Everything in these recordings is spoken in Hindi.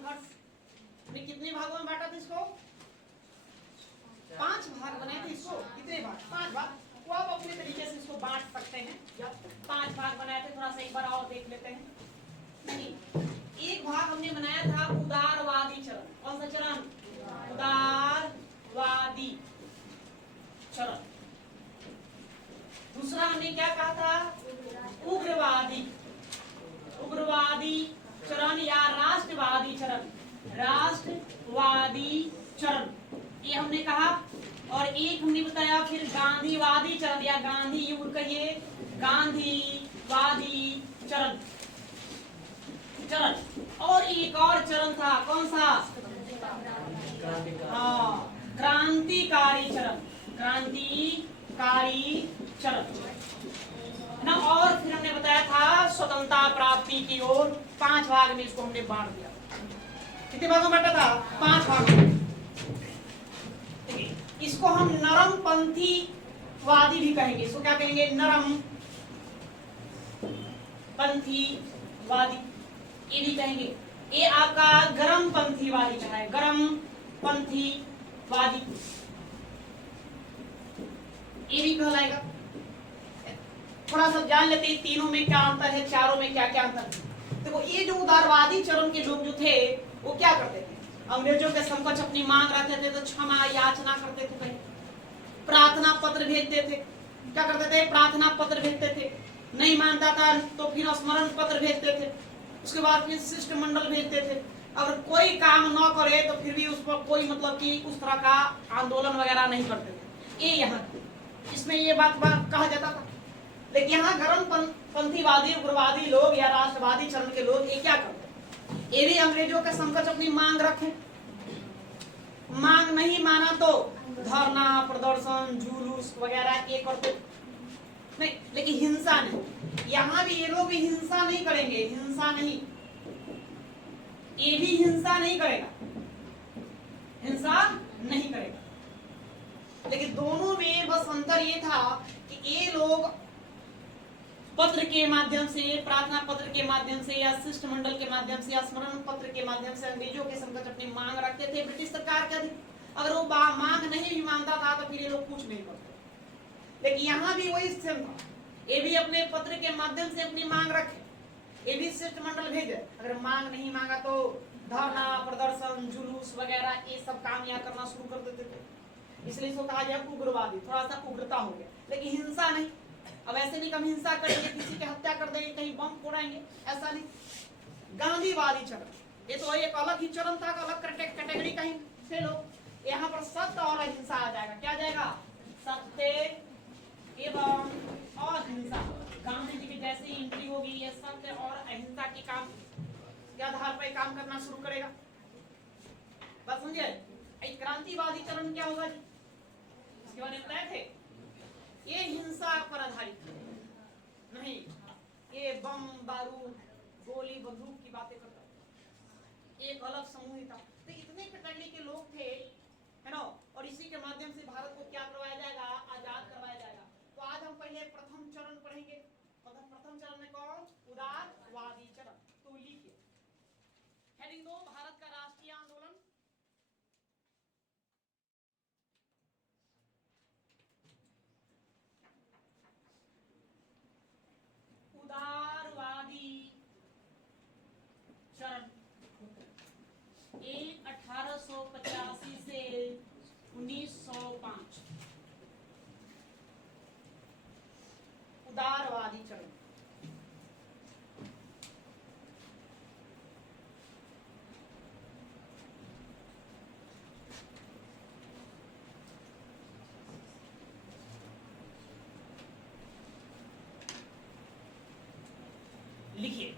संघर्ष। हमने कितने भागों में बांटा था इसको? 5 भाग बनाए थे इसको। कितने भाग? 5 भाग। तो आप अपने तरीके से इसको बांट सकते हैं। जब 5 भाग बनाए थे, थोड़ा सा एक बार और देख लेते हैं। नहीं, एक भाग हमने बनाया था उदारवादी चरण। कौन सा चरण? उदारवादी चरण। दूसरा हमने क्या कहा था? उग्रवादी चरण या राष्ट्रवादी चरण। राष्ट्रवादी चरण ये हमने कहा। और एक हमने बताया फिर गांधीवादी चरण या गांधी युग कहिए, गांधीवादी चरण। और एक और चरण था, कौन सा? हाँ, क्रांतिकारी चरण। क्रांतिकारी चरण ना। और फिर हमने बताया था स्वतंत्रता प्राप्ति की ओर। 5 भाग में इसको हमने बांट दिया। कितने भागों में बांटा था? 5 भागों में। इसको हम नरमपंथी वादी भी कहेंगे। इसको क्या कहेंगे? नरम पंथी वादी ये भी कहेंगे। ये आपका गरम पंथी वादी जो है, गरम पंथी वादी ये भी कहलाएगा। थोड़ा सा जान लेते हैं तीनों में क्या अंतर है, चारों में क्या क्या अंतर है। देखो, ये जो उदारवादी चरण के लोग जो थे वो क्या करते थे? अंग्रेजों के समकक्ष अपनी मांग रखते थे तो क्षमा याचना करते थे, कहीं प्रार्थना पत्र भेजते थे। क्या करते थे? प्रार्थना पत्र भेजते थे। नहीं मानता था तो फिर स्मरण पत्र भेजते थे। उसके बाद फिर शिष्टमंडल भेजते थे। अगर कोई काम न करे तो फिर भी उस पर कोई मतलब कि उस तरह का आंदोलन वगैरह नहीं करते थे। ये यहाँ इसमें ये बात कहा जाता था। लेकिन यहाँ गरम पंथीवादी, उग्रवादी लोग या राष्ट्रवादी चरण के लोग ये क्या करते हैं? ये भी अंग्रेजों के समकक्ष अपनी मांग रखें। मांग नहीं माना तो धरना, प्रदर्शन, जुलूस वगैरह ये करते नहीं, लेकिन हिंसा नहीं। यहाँ भी ये लोग भी हिंसा नहीं करेंगे। हिंसा नहीं, ये भी हिंसा नहीं करेगा। हिंसा नहीं करेगा। लेकिन दोनों में बस अंतर ये था कि ये लोग पत्र के माध्यम से, प्रार्थना पत्र के माध्यम से या शिष्टमंडल के माध्यम से या स्मरण पत्र के माध्यम से अंग्रेजों के समकक्ष अपनी मांग रखते थे ब्रिटिश सरकार के अधीन। अगर वो मांग नहीं भी मानता था तो फिर ये लोग कुछ नहीं करते। लेकिन यहाँ भी वही सेम था। ये भी अपने पत्र के माध्यम से अपनी मांग रखे, ये भी शिष्टमंडल भेजे। अगर मांग नहीं मांगा तो धरना, प्रदर्शन, जुलूस वगैरह ये सब काम यहाँ करना शुरू कर देते थे। इसलिए इसको कहा गया उग्रवादी। थोड़ा सा उग्रता हो गया, लेकिन हिंसा नहीं। अब ऐसे नहीं कम हिंसा करेंगे, किसी की हत्या कर देंगे, कहीं बम फोड़ेंगे, ऐसा नहीं। गांधीवादी चरण ये तो एक अलग ही चरण था, अलग कैटेगरी का ही थे लोग। यहाँ पर सत्य और अहिंसा आ जाएगा। क्या जाएगा? सत्य एवं अहिंसा। गांधी जी की जैसी एंट्री होगी, ये सत्य और अहिंसा की काम के आधार पर काम करना शुरू करेगा। बात समझे? क्रांतिवादी चरण क्या होगा जी? इसके बारे में बताए थे। ये हिंसा पर आधारित नहीं, ये बम, बारूद, गोली, बंदूक की बातें करता है। एक अलग समूह ही था। तो इतने कैटेगरी के लोग थे, है ना। और इसी के माध्यम से भारत को क्या करवाया जाएगा? आजाद करवाया जाएगा। तो आज हम पहले प्रथम चरण पढ़ेंगे। प्रथम चरण में कौन? उदारवादी चरण। तो लिखिए हेडिंग 2, भारत का राष्ट्रीय आंदोलन। उदारवादी चरण 1885 से 1905। उदारवादी चरण लिखिए।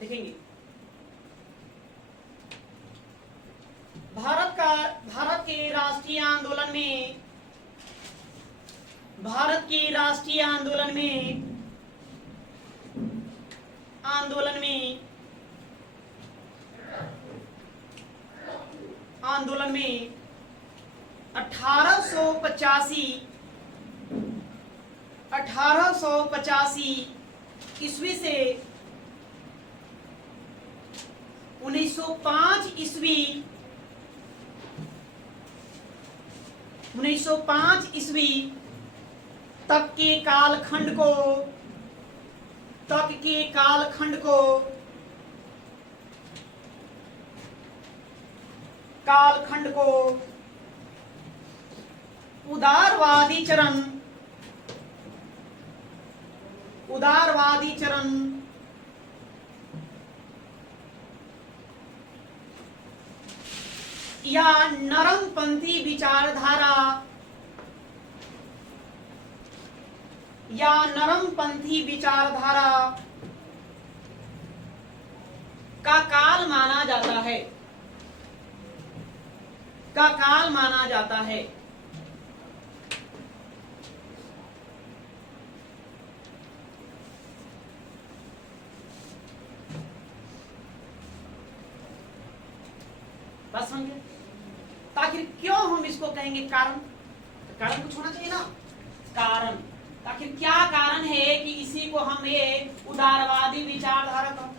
देखेंगे भारत के राष्ट्रीय आंदोलन में, भारत के राष्ट्रीय आंदोलन में 1885 ईस्वी से 1905 ईस्वी तक के कालखंड को उदारवादी चरण या नरमपंथी विचारधारा का काल माना जाता है। बस समझे? ताकि क्यों हम इसको कहेंगे कारण कुछ होना चाहिए ना। कारण, आखिर क्या कारण है कि इसी को हम ये उदारवादी विचारधारा कहते हैं।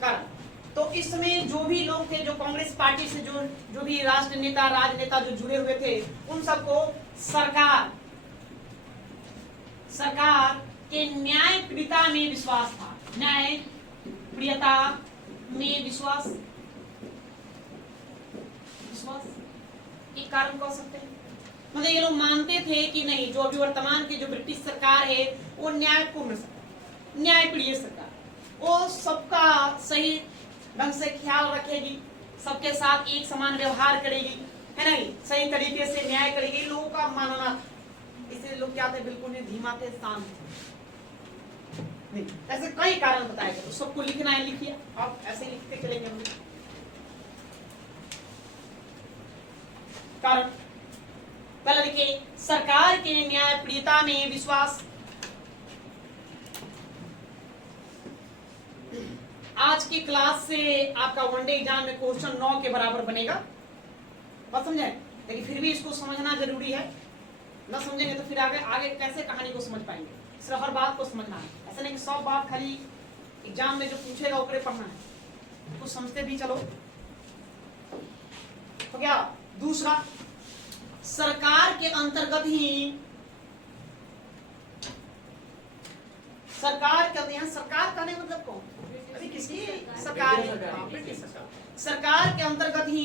कारण तो इसमें जो भी लोग थे, जो कांग्रेस पार्टी से जो भी राजनेता जो जुड़े हुए थे, उन सबको सरकार के न्यायप्रियता में विश्वास था। न्यायप्रियता में विश्वास एक कारण कह सकते हैं। मतलब ये लोग मानते थे कि नहीं, जो अभी वर्तमान की जो ब्रिटिश सरकार है वो न्यायपूर्ण सरकार, न्यायप्रिय सरकार, वो सबका सही ढंग से ख्याल रखेगी, सबके साथ एक समान व्यवहार करेगी, है नहीं, सही तरीके से न्याय करेगी, लोगों का मानना था। इसलिए लोग क्या थे, बिल्कुल नहीं, धीमा थे, शांत थे। ऐसे कई कारण बताए गए, तो सबको लिखना है, लिखिए आप, ऐसे लिखते चलेंगे हम। कारण पहले देखिए, सरकार के न्यायप्रियता में विश्वास। आज की क्लास से आपका वनडे एग्जाम में क्वेश्चन 9 के बराबर बनेगा, बात समझे? लेकिन फिर भी इसको समझना जरूरी है, ना समझेंगे तो फिर आगे कैसे कहानी को समझ पाएंगे। सिर्फ हर बात को समझना है, ऐसा नहीं कि सब बात खाली एग्जाम में जो पूछेगा ओकरे पढ़ना है, कुछ समझते भी चलो। तो क्या दूसरा, सरकार के अंतर्गत ही सरकार कहने मतलब कौन, अभी किसकी सरकार है? ब्रिटिश सरकार। सरकार के अंतर्गत ही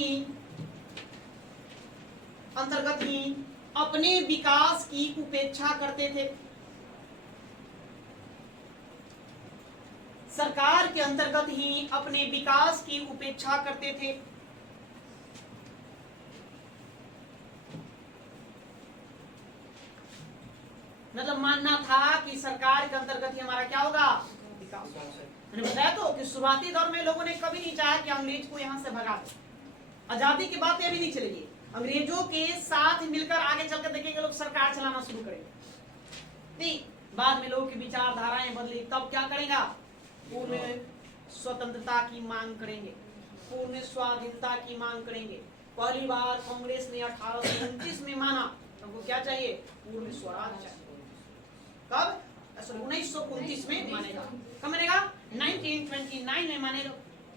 अपने विकास की उपेक्षा करते थे। सरकार के अंतर्गत ही अपने विकास की उपेक्षा करते थे। मतलब मानना था कि सरकार के अंतर्गत ही हमारा क्या होगा, विकास। मैंने बताया तो कि शुरुआती दौर में लोगों ने कभी नहीं चाहा कि अंग्रेज को यहाँ से भगा दे। आजादी की बात अभी नहीं चलेगी, अंग्रेजों के साथ मिलकर आगे चलकर देखेंगे लोग सरकार चलाना शुरू करेंगे। नहीं, बाद में लोगों की विचारधाराएं बदली, तब क्या करेगा, पूर्ण स्वतंत्रता की मांग करेंगे, पूर्ण स्वाधीनता की मांग करेंगे। पहली बार कांग्रेस ने 1829 में माना, हमको क्या चाहिए, पूर्ण स्वराज चाहिए। कब? 1929 में मानेगा। कब मानेगा? 1929 में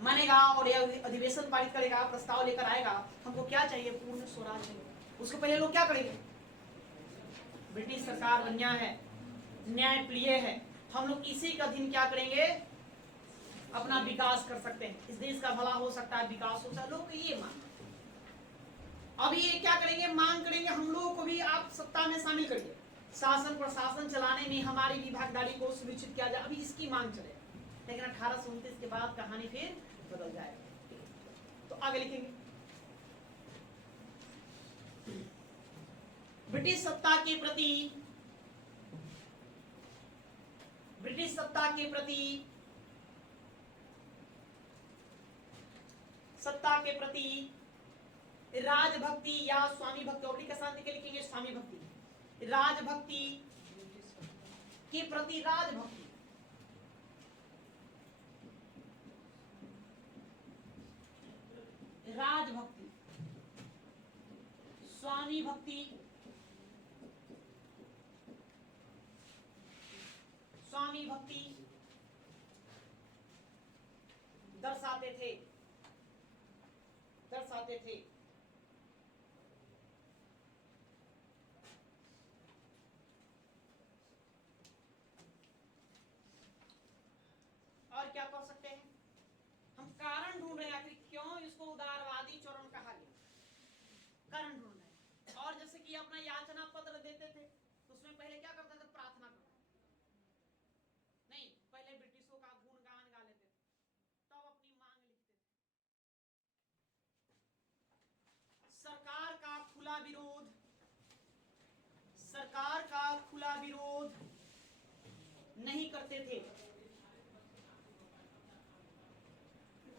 मानेगा और यह अधिवेशन पारित करेगा, प्रस्ताव लेकर आएगा, हमको क्या चाहिए, पूर्ण स्वराज चाहिए। उसको पहले लोग क्या करेंगे, ब्रिटिश सरकार बढ़िया है, न्यायप्रिय है, हम लोग इसी का अधीन क्या करेंगे, अपना विकास कर सकते हैं, इस देश का भला हो सकता है, विकास हो सकता है, लोग ये मांग। अब ये क्या करेंगे, मांग करेंगे हम लोगों को भी आप सत्ता में शामिल करिए, शासन प्रशासन चलाने में हमारी भी भागीदारी को सुनिश्चित किया जाए। अभी इसकी मांग चले, लेकिन 1829 के बाद कहानी फिर बदल जाएगी। तो आगे लिखेंगे, ब्रिटिश सत्ता के प्रति राजभक्ति या स्वामी भक्ति, और के साथ लिखेंगे स्वामी भक्ति, राजभक्ति के प्रति राजभक्ति, स्वामी भक्ति स्वामी भक्ति दर्शाते थे। और क्या कर सकते हैं हम? कारण ढूंढ रहे हैं आखिर क्यों इसको उदारवादी चरण कहा गया, कारण ढूंढ रहे हैं। और जैसे कि अपना याचना पत्र देते थे तो उसमें पहले क्या करते थे? प्रार्थना करते नहीं, पहले ब्रिटिशों का गुणगान गा लेते थे, तब अपनी मांग लिखते थे। सरकार का खुला विरोध नहीं करते थे,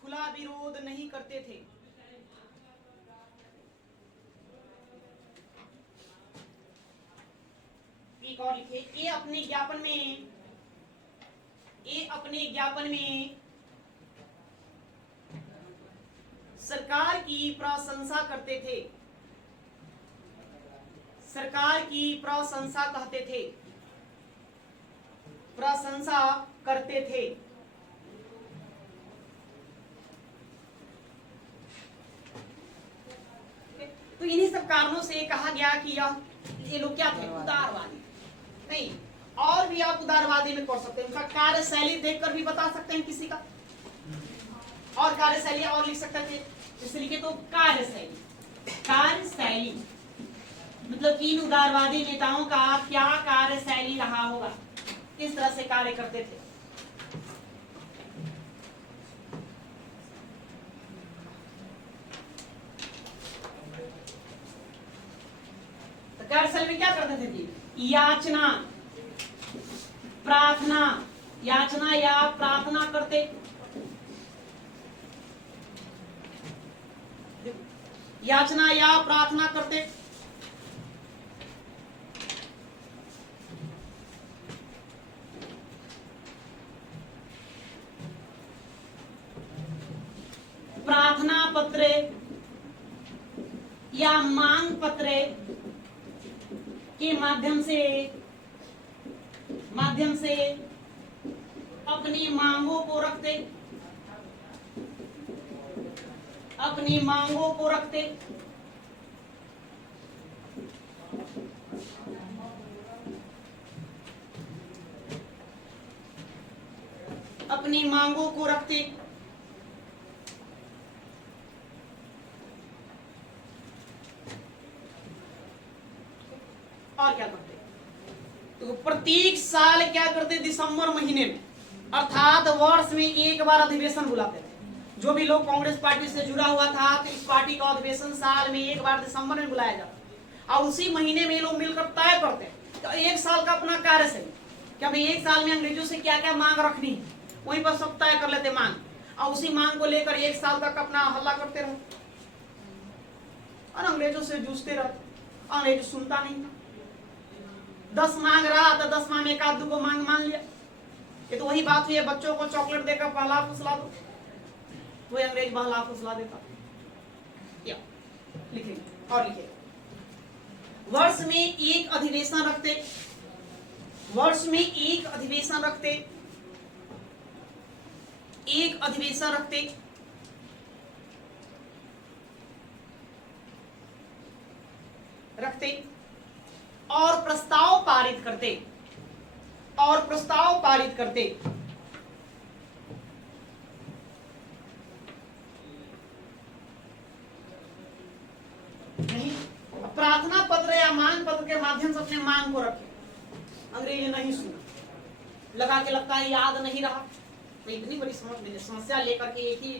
खुला विरोध नहीं करते थे। एक और लिखे, ये अपने ज्ञापन में सरकार की प्रशंसा करते थे, सरकार की प्रशंसा कहते थे, प्रशंसा करते थे। तो इन्हीं सब कारणों से कहा गया कि ये लोग क्या थे? उदारवादी। नहीं, और भी आप उदारवादी में पढ़ सकते हैं। उनका कार्यशैली देखकर भी बता सकते हैं किसी का, और कार्यशैली और लिख सकते थे। जैसे लिखे तो कार्यशैली मतलब कि इन उदारवादी नेताओं का क्या कार्यशैली रहा होगा, किस तरह से कार्य करते थे। तो कार्यशैली में क्या करते थे जी? याचना या प्रार्थना करते, याचना या प्रार्थना करते। प्रार्थना पत्र या मांग पत्र के माध्यम से अपनी मांगों को रखते, अपनी मांगों को रखते। अपनी मांगों को रखते। और क्या करते? तो प्रत्येक साल क्या करते? दिसंबर महीने में अर्थात वर्ष में एक बार अधिवेशन बुलाते थे। जो भी लोग कांग्रेस पार्टी से जुड़ा हुआ था तो इस पार्टी का अधिवेशन साल में एक बार दिसंबर में बुलाया जाता, और उसी महीने में लोग मिलकर तय करते हैं तो एक साल का अपना कार्यशैली कि हमें एक साल में अंग्रेजों से क्या क्या मांग रखनी है, वहीं पर सब तय कर लेते मांग, और उसी मांग को लेकर एक साल तक अपना हल्ला करते रहो और अंग्रेजों से जूझते रहते। अंग्रेज सुनता नहीं था। 10 मांग रहा तो 10 मांग में एक आध को मांग मान लिया। ये तो वही बात हुई है, बच्चों को चॉकलेट देकर बहला फुसला दो, वही अंग्रेज बहला फुसला देता। क्या लिखेंगे? और लिखेंगे, वर्ष में एक अधिवेशन रखते, वर्ष में एक अधिवेशन रखते, एक अधिवेशन रखते। और प्रस्ताव पारित करते, और प्रस्ताव पारित करते। नहीं, प्रार्थना पत्र या मांग पत्र के माध्यम से अपने मांग को रखे। अंग्रेज नहीं सुना, लगा के लगता है याद नहीं रहा। तो इतनी बड़ी समस्या लेकर के एक ही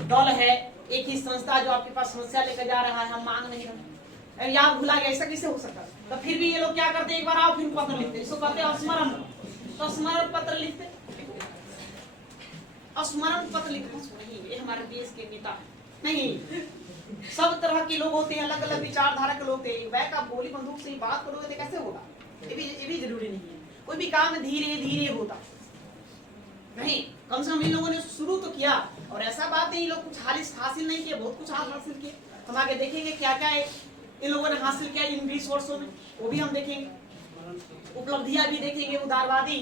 दल है, एक ही संस्था जो आपके पास समस्या लेकर जा रहा है, हम मांग नहीं रहे, याद भुला गया, ऐसा कैसे हो सकता है? तो फिर भी ये लोग क्या करते? एक बार आओ फिर पत्र लिखते, इसको कहते हैं स्मरण। तो स्मरण पत्र लिखते, स्मरण पत्र लिखते। नहीं, ये हमारे देश के नेता है नहीं, सब तरह के लोग होते हैं, अलग अलग विचारधारा के लोग होते हैं। वह का गोली बंदूक से ही बात करोगे तो कैसे होगा? ये भी जरूरी नहीं है। कोई भी काम धीरे धीरे होता नहीं, कम से कम इन लोगों ने शुरू तो किया, और ऐसा बात नहीं लोग कुछ हासिल नहीं किया, बहुत कुछ हासिल किए। हम आगे देखेंगे क्या क्या इन लोगों ने हासिल किया इन 20 वर्षों में, वो भी हम देखेंगे, उपलब्धियां भी देखेंगे उदारवादी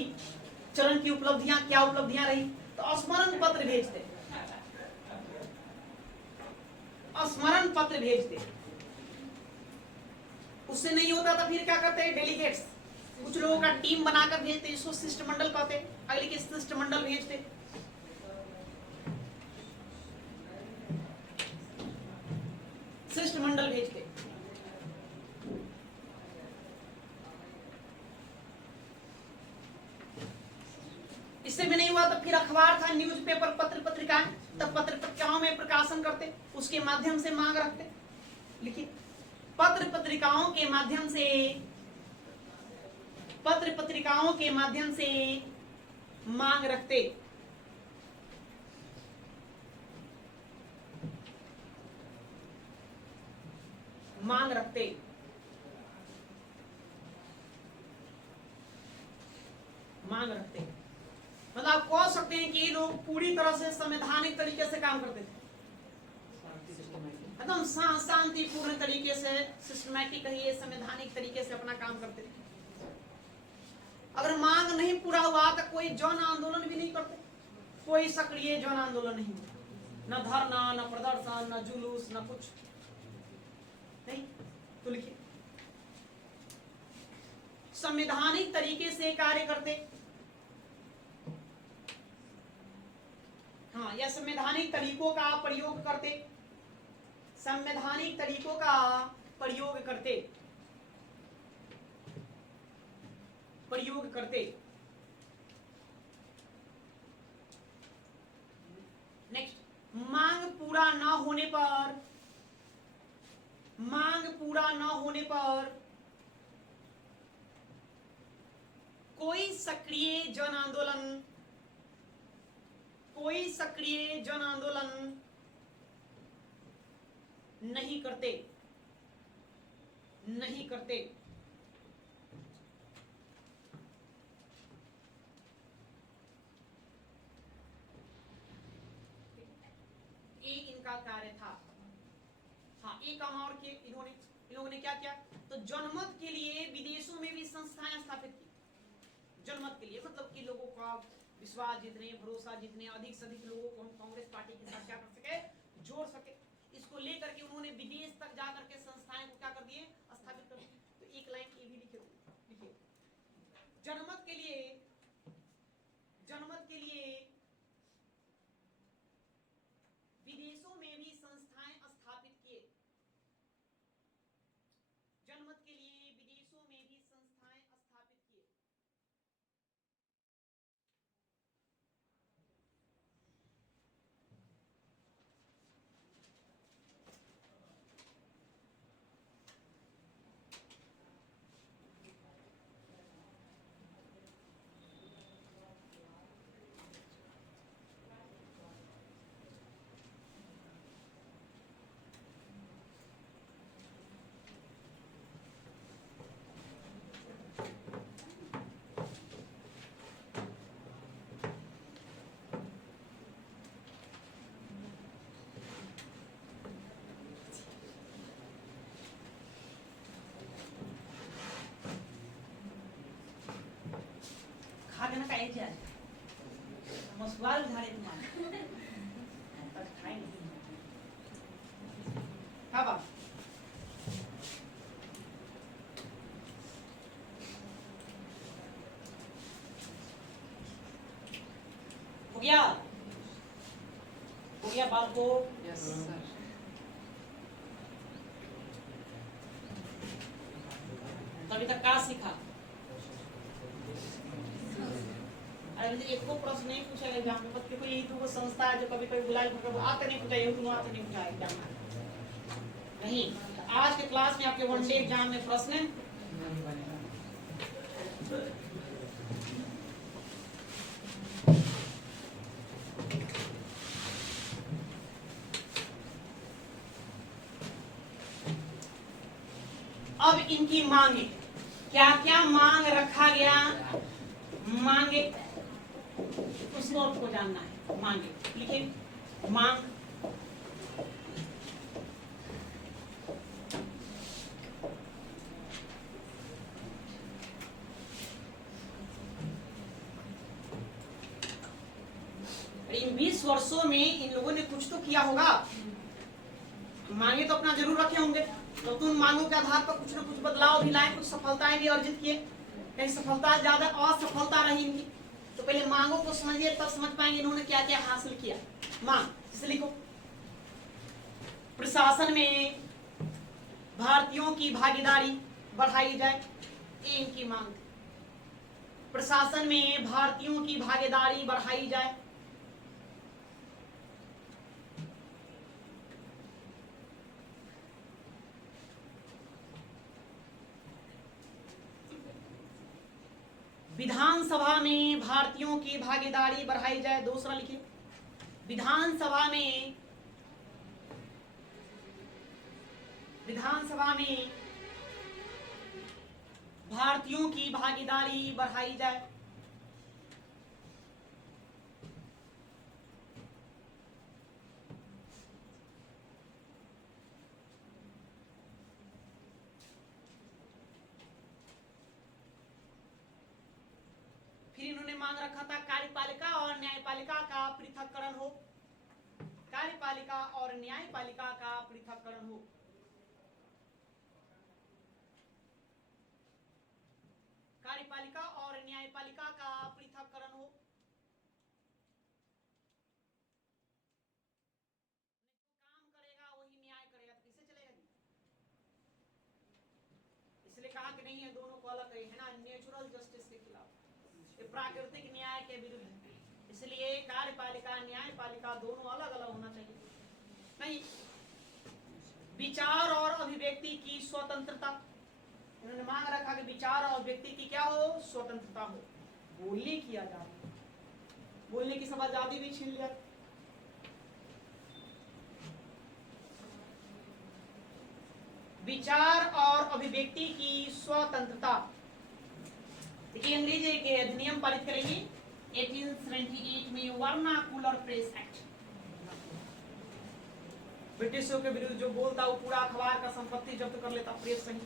चरण की उपलब्धियां, क्या उपलब्धियां रही, तो स्मरण पत्र भेजते, स्मरण पत्र भेजते। उससे नहीं होता तो फिर क्या करते हैं, डेलीगेट्स, कुछ लोगों का टीम बनाकर भेजते, इसको शिष्टमंडल कहते, अगले के शिष्टमंडल भेजते। शिष्टमंडल भेजते। इससे भी नहीं हुआ तो फिर अखबार था, न्यूज़पेपर, पत्र पत्रिकाएं, तब पत्र पत्रिकाओं में प्रकाशन करते, उसके माध्यम से मांग रखते। लिखिए, पत्र पत्रिकाओं के माध्यम से, पत्र पत्रिकाओं के माध्यम से मांग रखते। मांग रखते। मांग रखते मतलब आप कह सकते हैं कि ये लोग पूरी तरह से संवैधानिक तरीके से काम करते थे, एकदम शांतिपूर्ण तरीके से, सिस्टमैटिक कहिए, संवैधानिक तरीके से अपना काम करते थे। अगर मांग नहीं पूरा हुआ तो कोई जन आंदोलन भी नहीं करते, कोई सक्रिय जन आंदोलन नहीं, न धरना, न प्रदर्शन, न जुलूस, न कुछ नहीं। तो लिखिए, संवैधानिक तरीके से कार्य करते। हाँ, या संवैधानिक तरीकों का प्रयोग करते, संवैधानिक तरीकों का प्रयोग करते, प्रयोग करते। नेक्स्ट, मांग पूरा न होने पर, मांग पूरा न होने पर कोई सक्रिय जन आंदोलन, कोई सक्रिय जन आंदोलन नहीं करते, नहीं करते। ये इनका कार्य था। हाँ, एक काम और किए इन्होंने, इन लोगों ने क्या किया, तो जनमत के लिए विदेशों में भी संस्थाएं स्थापित की। जनमत के लिए मतलब कि लोगों का विश्वास जितने, भरोसा जितने, अधिक से अधिक लोगों को हम कांग्रेस पार्टी के साथ क्या कर सके, जोड़ सके, इसको लेकर के उन्होंने विदेश तक जाकर के संस्थाएं को क्या कर दिए, स्थापित कर दिए। तो एक लाइन ये भी लिखे, लिखिए, जनमत के लिए, जनमत के लिए विदेशों में भी संस्थाएं स्थापित किए, जनमत के लिए विदेशों में भी संस्थाएं स्थापित किए। खाना का ऐसे मसवाल झाड़े तुम्हारे तक खाए नहीं खाबा। हो गया, हो गया बात को। Yes sir. तभी तक का सीखा। एक को प्रश्न नहीं पूछा एग्जाम में, बच्चे को यही तो संस्था है जो कभी कभी बुलाए आते नहीं पूछा, यही आते नहीं पूछा एग्जाम में नहीं। आज के क्लास में आपके वन डे एग्जाम में प्रश्न अब इनकी मांगे, क्या क्या मांग रखा गया, मांगे उसको आपको जानना है। मांगे लिखिए, मांग, वर्षों में इन लोगों ने कुछ तो किया होगा, मांगे तो अपना जरूर रखे होंगे, तो तुम मांगों के आधार पर कुछ न कुछ बदलाव भी लाए, कुछ सफलताएं भी अर्जित किए, कहीं सफलता ज्यादा असफलता रही इनकी, तो पहले मांगों को समझिए तब समझ पाएंगे इन्होंने क्या क्या हासिल किया। मांग इसे लिखो, प्रशासन में भारतीयों की भागीदारी बढ़ाई जाए, ये इनकी मांग थी। प्रशासन में भारतीयों की भागीदारी बढ़ाई जाए, विधानसभा में भारतीयों की भागीदारी बढ़ाई जाए, दूसरा लिखिए, विधानसभा में भारतीयों की भागीदारी बढ़ाई जाए। फिर इन्होंने मांग रखा था कार्यपालिका और न्यायपालिका का पृथक्करण हो, कार्यपालिका और न्यायपालिका का पृथक्करण हो। कार्यपालिका और न्यायपालिका का पृथक्करण हो। काम करेगा वही न्याय करेगा, तो किसे चलेगा? इसलिए कहा कि नहीं है, दोनों को अलग है ना, नेचुरल जस्टिस के खिलाफ, ये प्राकृतिक न्याय के विरुद्ध है। इसलिए कार्यपालिका न्यायपालिका दोनों अलग अलग होना चाहिए। नहीं, विचार और अभिव्यक्ति की स्वतंत्रता, उन्होंने मांग रखा कि विचार और अभिव्यक्ति की क्या हो, स्वतंत्रता हो, बोलने की आजादी, बोलने की सब आजादी भी छीन लिया। विचार और अभिव्यक्ति की स्वतंत्रता, देखिए अंग्रेजी के अधिनियम पारित करेंगे 1878 में, वर्नाकुलर प्रेस एक्ट, ब्रिटिशों के विरुद्ध जो बोलता वो पूरा अखबार का संपत्ति जब्त कर लेता, प्रेस नहीं,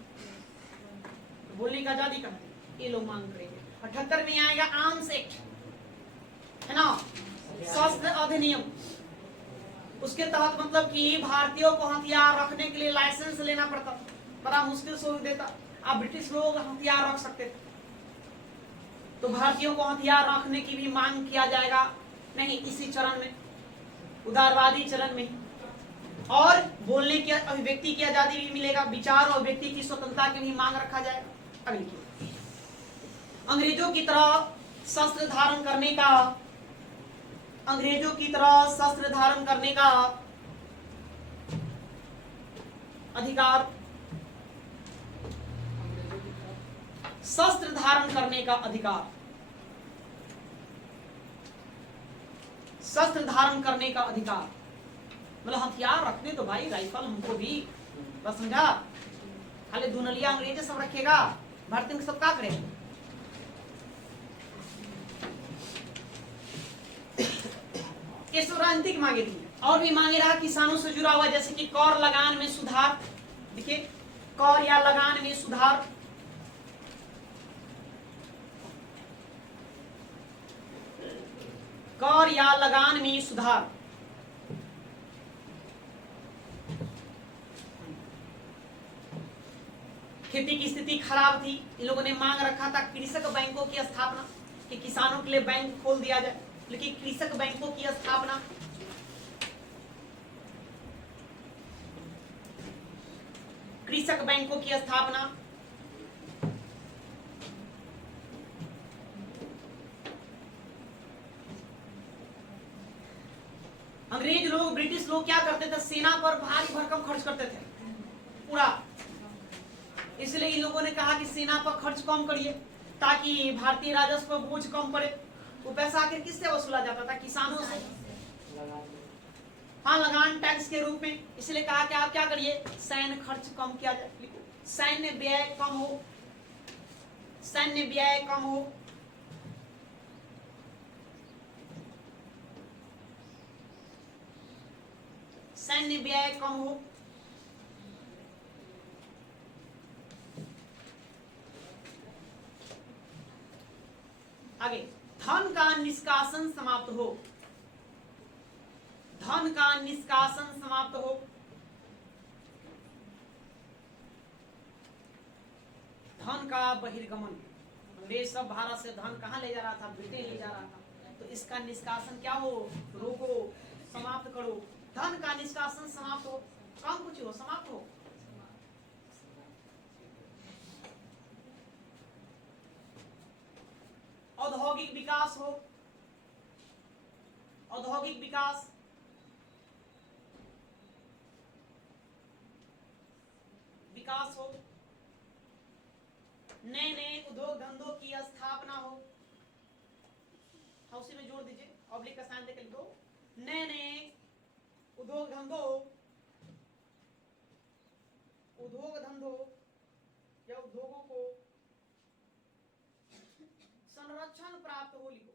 तो बोलने की आजादी कहाँ है, ये लोग मांग करेंगे। 78 में आएगा आर्म्स एक्ट, है ना, शस्त्र अधिनियम, उसके तहत मतलब कि भारतीयों को हथियार रखने के लिए लाइसेंस लेना पड़ता, बड़ा मुश्किल से देता। अब ब्रिटिश लोग हथियार रख सकते थे, तो भारतीयों को हथियार रखने की भी मांग किया जाएगा, नहीं इसी चरण में, उदारवादी चरण में। और बोलने की अभिव्यक्ति की आजादी भी मिलेगा, विचार और अभिव्यक्ति की स्वतंत्रता की भी मांग रखा जाएगा। अगली, अंग्रेजों की तरह शस्त्र धारण करने का, अंग्रेजों की तरह शस्त्र धारण करने का अधिकार, शस्त्र धारण करने का अधिकार, शस्त्र धारण करने का अधिकार, मतलब हथियार रखने तो भाई राइफल हमको भी, बस समझा, खाली दुनलिया अंग्रेज सब रखेगा, भारतीय में सब क्या करेगा। ये सब राजनीतिक मांगे थी। और भी मांगे रहा किसानों से जुड़ा हुआ, जैसे कि कर लगान में सुधार, देखिए कर या लगान में सुधार, कर या लगान में सुधार, खेती की स्थिति खराब थी, इन लोगों ने मांग रखा था कृषक बैंकों की स्थापना, कि किसानों के लिए बैंक खोल दिया जाए, लेकिन कृषक बैंकों की स्थापना, कृषक बैंकों की स्थापना, अंग्रेज लोग, ब्रिटिश लोग क्या करते थे, सेना पर भारी भरकम खर्च करते थे पूरा, इसलिए इन लोगों ने कहा कि सेना पर खर्च कम करिए ताकि भारतीय राजस्व पर बोझ कम पड़े। वो पैसा आखिर किससे वसूला जाता था, किसानों से, हाँ लगान टैक्स के रूप में, इसलिए कहा कि आप क्या करिए, सैन्य खर्च कम किया जाए, सैन्य व्यय कम हो, सैन्य व्यय कम हो, सैन्य व्यय कम हो, आगे धन का निष्कासन समाप्त हो, धन का निष्कासन समाप्त हो, धन का बहिर्गमन, अंग्रेज सब भारत से धन कहाँ ले जा रहा था, ब्रिटेन ले जा रहा था, तो इसका निष्कासन क्या हो, रोको, समाप्त करो, धन का निष्कासन समाप्त हो, काम कुछ हो, समाप्त हो। औद्योगिक विकास हो, औद्योगिक विकास, विकास हो, नए नए उद्योग धंधों की स्थापना हो, उसी में जोड़ दीजिए, ऑब्लिक का साइन देकर लिख दो, नए नए उद्योग धंधों या उद्योगों को संरक्षण प्राप्त हो, लिखो,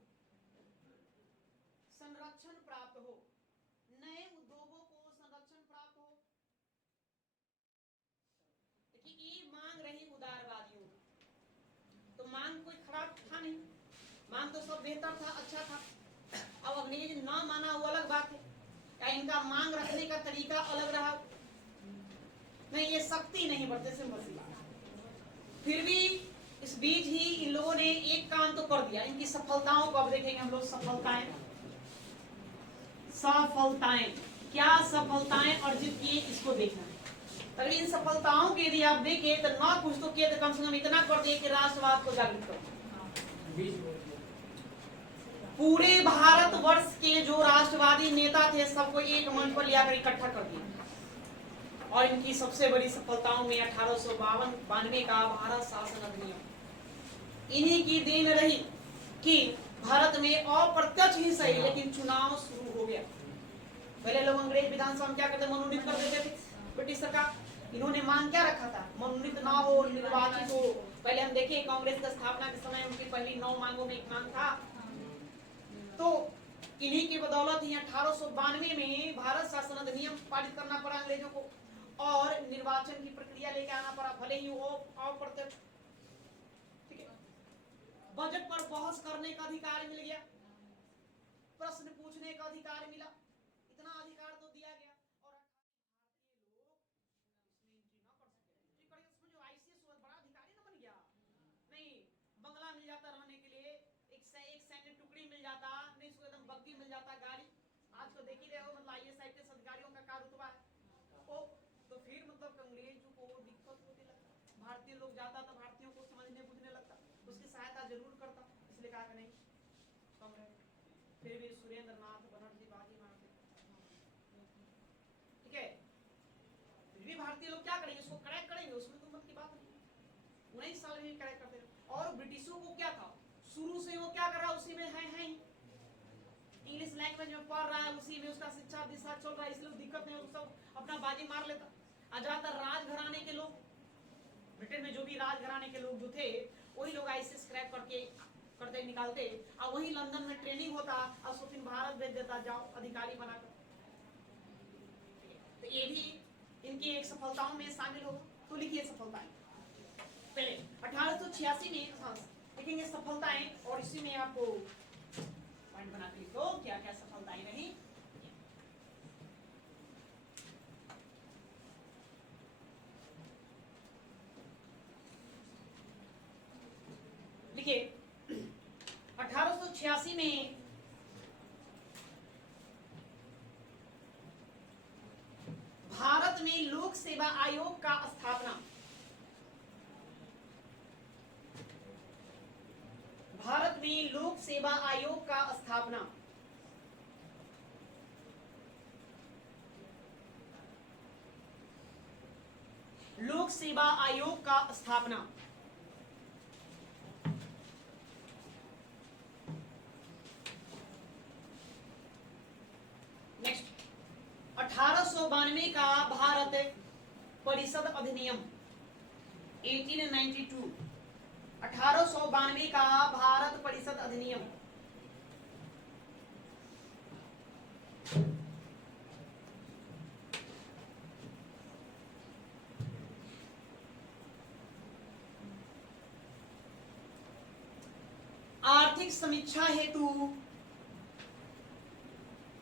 संरक्षण प्राप्त हो, नए उद्योगों को संरक्षण प्राप्त हो। देखिए ये मांग रही उदारवादियों, तो मांग कोई खराब था नहीं, मांग तो सब बेहतर था, अच्छा था। अब अंग्रेज ना माना वो अलग बात है, क्या इनका मांग रखने का तरीका अलग रहा, नहीं ये सख्ती नहीं बढ़ते से मसला। फिर भी इस बीच ही इन लोगों ने एक काम तो कर दिया, इनकी सफलताओं को अब देखेंगे हम लोग, सफलताएं, सफलताएं क्या सफलताएं अर्जित किए इसको देखना है। अगर इन सफलताओं के यदि आप देखें तो ना कुछ तो किए, तो कम से कम इतना कर दिए कि राष्ट्रवाद को जागृत करो। पूरे भारतवर्ष के जो राष्ट्रवादी नेता थे सबको एक मंच पर लियाकर इकट्ठा कर दिया, और इनकी सबसे बड़ी सफलताओं में 1892 का भारत शासन अधिनियम, इन्हीं की देन रही कि भारत में अप्रत्यक्ष ही सही लेकिन चुनाव शुरू हो गया। पहले लोग अंग्रेज विधानसभा में क्या करते, मनोनीत कर देते थे ब्रिटिश सरकार, इन्होंने मांग क्या रखा था, मनोनीत ना हो, निर्वाचित हो। पहले हम देखिए कांग्रेस की स्थापना के समय उनकी पहली 9 मांगों में एक मांग था, तो इन्हीं की बदौलत ही 1892 में भारत शासन अधिनियम पारित करना पड़ा अंग्रेजों को, और निर्वाचन की प्रक्रिया लेके आना पड़ा, भले ही वो अप्रत्यक्ष। ठीक है, बजट पर बहस करने का अधिकार मिल गया, प्रश्न पूछने का अधिकार मिला, इतना अधिकार तो दिया गया, और भारतीय लोग इसमें एंट्री ना कर सके। समझो आईसीएस बड़ा अधिकारी ना बन गया, नहीं बंगला मिल जाता रहने के लिए, एक सैन्य टुकड़ी मिल जाता, नहीं इसको एकदम बग्गी मिल जाता, गाड़ी। आज को देख ही रहे हो, मतलब आईएएस आईपीएस अधिकारियों का क्या रुतबा है, तो फिर मतलब अंग्रेजों को दिक्कत होने लगता, भारतीय लोग जाता तो भारतीयों को समझने बुझने लगता, उसकी सहायता जरूर करता, इसलिए कहा कि नहीं कम रहे। फिर भी सुरेंद्र नाथ बनर्जी बाजी मारते, ठीक है, फिर भी भारतीय लोग क्या करेंगे, उसको क्रैक करेंगे, उसमें तो मत की बात नहीं, 19 साल में क्रैक करते रहे। और ब्रिटिशों को क्या था, शुरू से वो क्या कर रहा है, उसी में है इंग्लिश लैंग्वेज में पढ़ रहा है, उसी में उसका शिक्षा दिशा चल रहा है, इसलिए दिक्कत नहीं, सब अपना बाजी मार लेता। ज्यादातर राजघराने के लोग, ब्रिटेन में जो भी राजघराने के लोग जो थे, वही लोग आईसीएस क्रैक करते निकालते, और वही लंदन में ट्रेनिंग होता, और उसको फिर भारत भेज देता, जाओ अधिकारी बनाकर। तो ये भी इनकी एक सफलताओं में शामिल होगा। तो लिखिए सफलताएं, पहले 1886 में लिखेंगे सफलताएं, और इसी में आपको पॉइंट बना के लिखो क्या क्या सफलताएं रही। लिखिए 1886 में भारत में लोक सेवा आयोग का स्थापना, भारत में लोक सेवा आयोग का स्थापना, लोक सेवा आयोग का स्थापना। नेक्स्ट 1892 का भारत परिषद अधिनियम 1892, 1892 का भारत परिषद अधिनियम। आर्थिक समीक्षा हेतु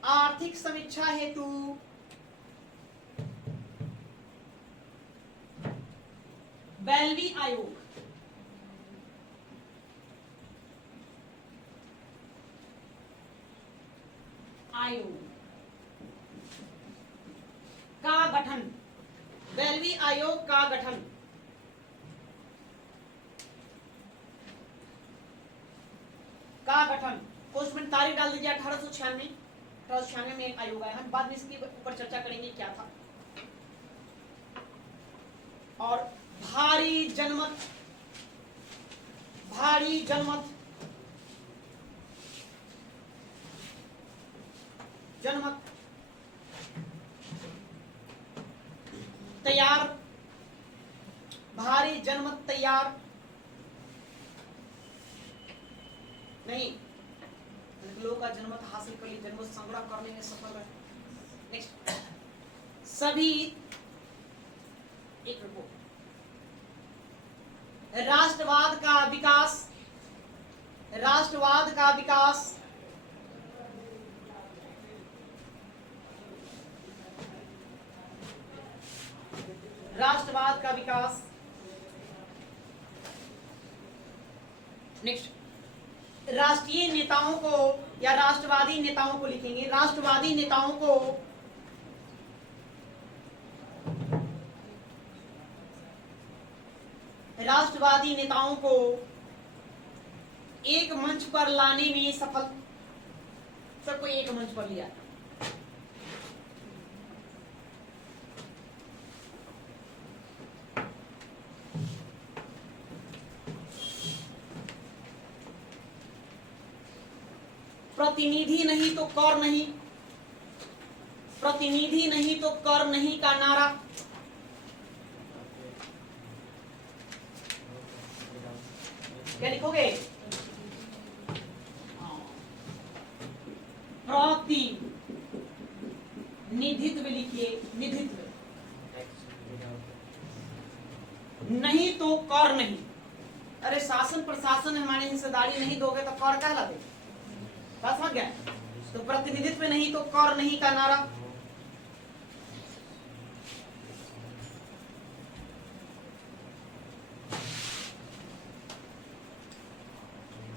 आर्थिक समीक्षा हेतु बेल्वी आयोग का गठन, बेल्वी आयोग का गठन पोस्ट में तारीख डाल दीजिए 1896 में एक आयोग आया। हम बाद में इसके ऊपर चर्चा करेंगे क्या था। और भारी जनमत तैयार, भारी जनमत तैयार नहीं, लोगों का जनमत हासिल कर ली, जनमत संग्रह करने में सफल रहे। नेक्स्ट, सभी एक रिपोर्ट, राष्ट्रवाद का विकास नेक्स्ट, राष्ट्रीय नेताओं को या राष्ट्रवादी नेताओं को लिखेंगे, राष्ट्रवादी नेताओं को एक मंच पर लाने में सफल, सबको एक मंच पर लिया। प्रतिनिधि नहीं तो कर नहीं का नारा, क्या लिखोगे? प्रतिनिधित्व लिखिए, निधित्व, नहीं तो कर नहीं। अरे शासन प्रशासन हमारी हिस्सेदारी नहीं दोगे तो कर कहला दे, बस समझ गया। तो प्रतिनिधित्व नहीं तो कर नहीं का नारा,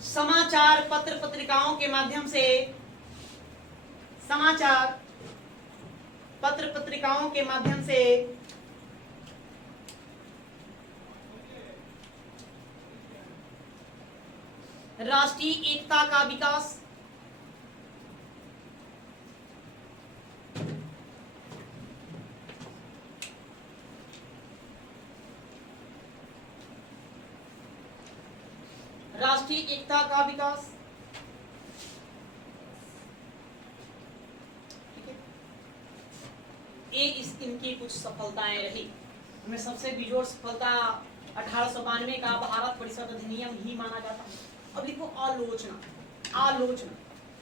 समाचार पत्र पत्रिकाओं के माध्यम से, समाचार पत्र पत्रिकाओं के माध्यम से राष्ट्रीय एकता का विकास, राष्ट्रीय एकता का विकास। ठीक है, ये इनकी कुछ सफलताएं रही। इनमें सबसे बिजोड़ सफलता 1892 का भारत परिषद अधिनियम ही माना जाता है। अब लिखो आलोचना,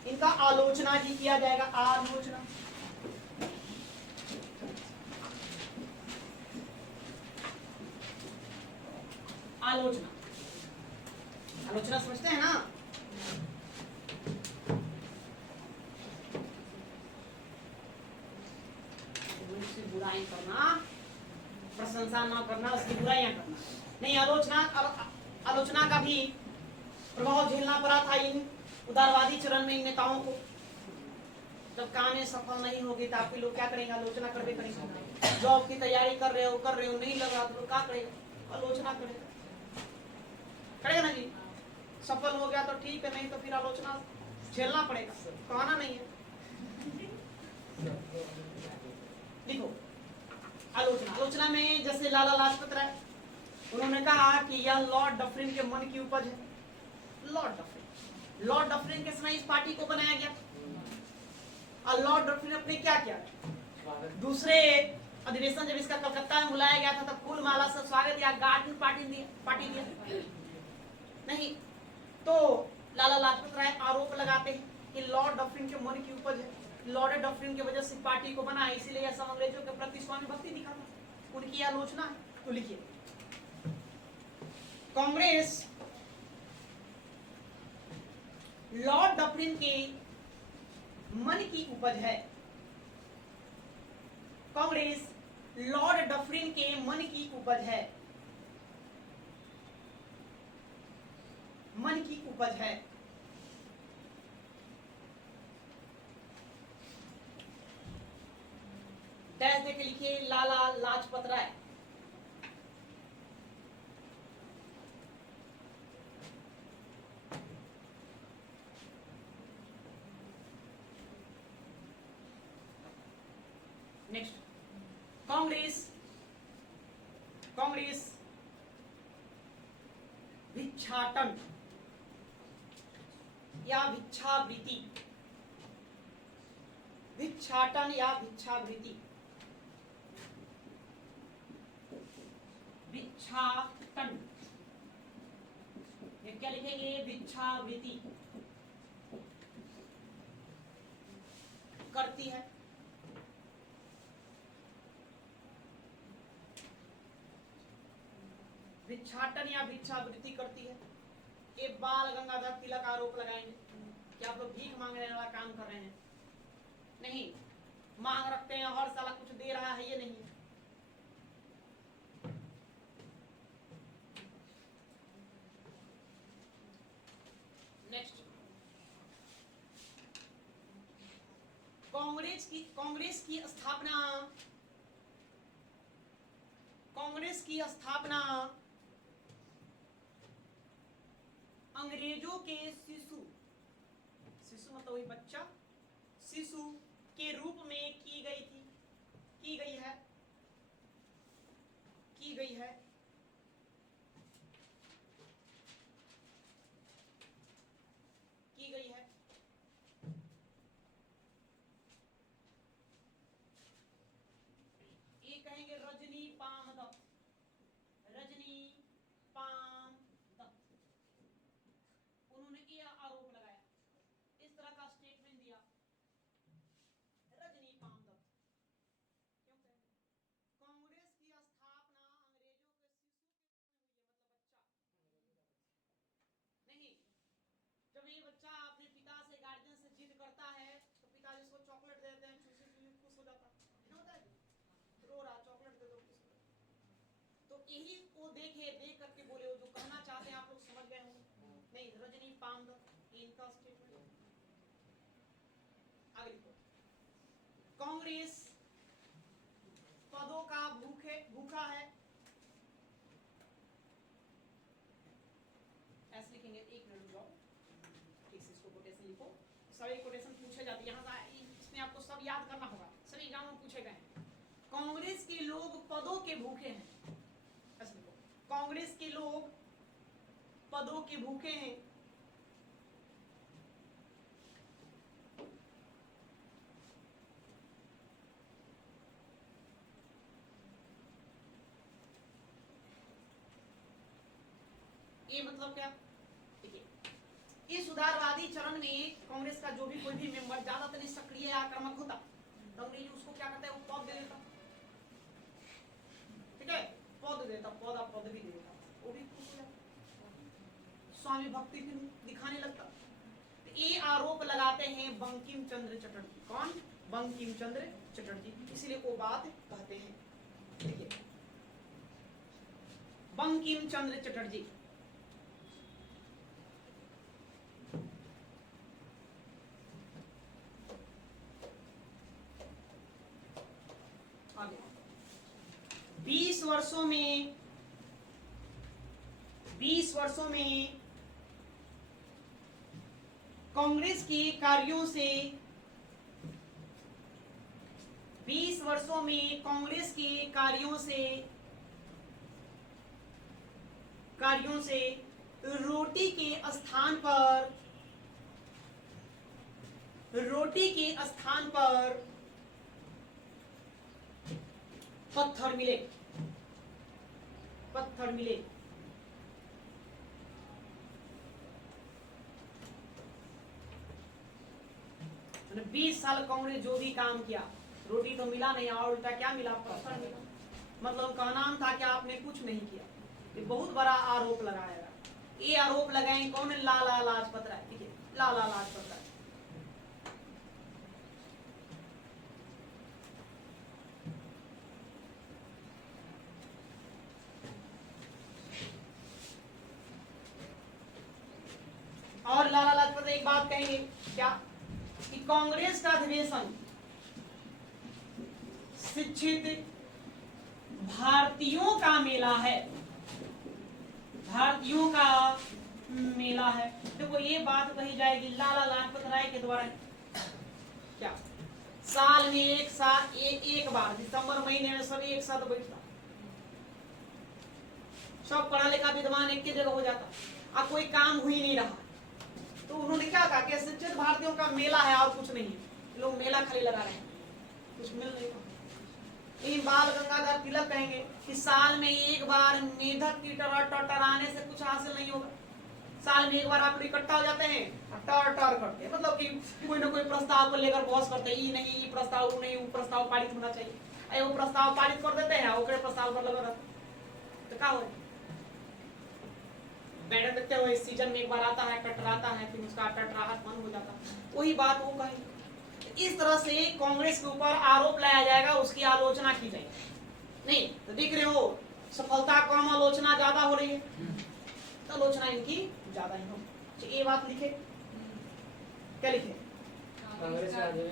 इनका आलोचना ही किया जाएगा, आलोचना समझते हैं ना? उसकी बुराई करना, प्रशंसा ना करना, उसकी बुराइयां करना नहीं। आलोचना का भी प्रभाव झेलना पड़ा था इन उदारवादी चरण में इन नेताओं को। जब काम में सफल नहीं होगी तो आपके लोग क्या करेंगे? आलोचना करके करेंगे। जॉब की तैयारी कर रहे हो, नहीं लग रहा तो क्या करेगा? आलोचना करेगा ना जी। सफल हो गया तो ठीक है, नहीं तो फिर आलोचना झेलना पड़ेगा, कहना नहीं है। देखो आलोचना में जैसे लाला लाजपत राय, उन्होंने कहा कि यह लॉर्ड डफरिन के मन की उपज है। लॉर्ड डफरिन के समय इस पार्टी को बनाया गया। और लॉर्ड डफरिन ने क्या किया? दूसरे अधिवेशन जब इसका कलकत्ता में बुलाया गया था तब फूल माला से स्वागत या गार्डन पार्टी दिया नहीं। तो लाला लाजपत राय आरोप लगाते हैं कि लॉर्ड डफरिन के मन की उपज है, लॉर्ड डफरिन की वजह से पार्टी को बना, इसीलिए सब अंग्रेजों के प्रति स्वामी भक्ति दिखाता। उनकी आलोचना है। तो लिखिए, कांग्रेस लॉर्ड डफरिन के मन की उपज है। कांग्रेस लॉर्ड डफरिन के मन की उपज है। मन की उपज है। डैश देके लिखिए लाला लाजपत राय। नेक्स्ट, कांग्रेस भिक्षाटन या भिक्षावृत्ति, भिक्षाटन या भिक्षावृत्ति, भिक्षाटन, ये क्या लिखेंगे? भिक्षावृत्ति करती है। भिक्षाटन या भिक्षावृत्ति करती है। ये बाल गंगाधर तिलक आरोप लगाएंगे कि आप लोग भीख मांगने वाला काम कर रहे हैं। नहीं, मांग रखते हैं, हर साल कुछ दे रहा है, ये नहीं है। नेक्स्ट, कांग्रेस की स्थापना अंग्रेजों के शिशु मतलब वही बच्चा, शिशु के रूप में की गई थी, की गई है। ये कहेंगे रजनी पाम दत्त, उन्होंने ये आरोप लगाया, इस तरह का स्टेटमेंट दिया, रजनी पाम दत्त। क्यों कहेंगे? कांग्रेस की स्थापना अंग्रेजों के शिशु के हुई है, मतलब बच्चा नहीं। जब ये बच्चा अपने पिता से, गार्जियन से जिद करता है तो पिता जिसको चॉकलेट देते हैं, चूसे खुश हो जाता है, रो रहा, चॉकलेट दे दो, खुश हो जाता। तो यही वो देख करके बोले, वो जो कहना चाहते हैं आप लोग समझ गए होंगे। नहीं, रजनी पाम दत्त इनका स्टेटमेंट। आगे कांग्रेस पदों का भूखा है। ऐसे लिखेंगे, एक मिनट जाओ, ठीक से इसको कोटेशन लिखो। सभी कोटेशन पूछे जाते हैं यहाँ, इसमें आपको सब याद करना होगा, सभी एग्जाम में पूछे गए हैं। कांग्रेस के लोग पदों के भूखे हैं। ऐसे लिखो, कांग्रेस के लोग पदों के भूखे हैं। ये मतलब क्या? देखिए, इस सुधारवादी चरण में कांग्रेस का जो भी कोई भी मेंबर ज्यादातर सक्रिय आक्रामक होता तो अंग्रेजी उसको क्या करता है, वो पद दे देता। ठीक है, पद देता, पद भी दे देता, वो भी खुश हो जाता, स्वामी भक्ति दिखाने लगता। तो ये आरोप लगाते हैं बंकिम चंद्र चटर्जी। कौन? बंकिम चंद्र चटर्जी, इसीलिए वो बात कहते हैं। देखिए, बंकिम चंद्र चटर्जी आगे 20 वर्षों में कांग्रेस के कार्यों से 20 वर्षों में कांग्रेस के कार्यों से रोटी के स्थान पर पत्थर मिले। 20 साल कांग्रेस जो भी काम किया, रोटी तो मिला नहीं, और उल्टा क्या मिला? पत्थर मिला। मतलब उनका नाम था कि आपने कुछ नहीं किया। ये बहुत बड़ा आरोप लगाया। ये आरोप लगाए कौन? लाला लाजपत राय। ठीक है, लाला लाजपत राय। और लाला लाजपत एक बात कहेंगे क्या कि कांग्रेस का अधिवेशन शिक्षित भारतीयों का मेला है, भारतीयों का मेला है। देखो ये बात कही जाएगी लाला लाजपत राय के द्वारा क्या साल में एक बार दिसंबर महीने में सब एक साथ बैठता, सब पढ़ा लिखा विद्वान एक जगह हो जाता। अब कोई काम हो ही नहीं रहा तो उन्होंने क्या कहा कि शिक्षित भारतीयों का मेला है और कुछ नहीं है, लोग मेला खाली लगा रहे हैं, कुछ मिल नहीं रहा। बाल गंगाधर तिलक कहेंगे कि साल में एक बार मेढक की तरह टटराने से कुछ हासिल नहीं होगा। साल में एक बार आप इकट्ठा हो जाते हैं टर करते हैं, मतलब कि कोई ना कोई प्रस्ताव को लेकर बहस करते हैं, ये नहीं ये प्रस्ताव वो नहीं वो प्रस्ताव पारित होना चाहिए, अरे वो प्रस्ताव पारित कर देते हैं ओकरे प्रस्ताव पर लगा रहता तो क्या हो बैठक देखते हुए सीजन में एक बार आता है टटराता है, फिर उसका टटराहट बंद हो जाता। वही बात वो कहेंगे। इस तरह से कांग्रेस के ऊपर आरोप लगाया जाएगा, उसकी आलोचना की जाएगी। नहीं तो देख रहे हो सफलता कम आलोचना ज्यादा हो रही है, तो आलोचना इनकी ज्यादा ही हो। ये बात लिखे, क्या लिखे?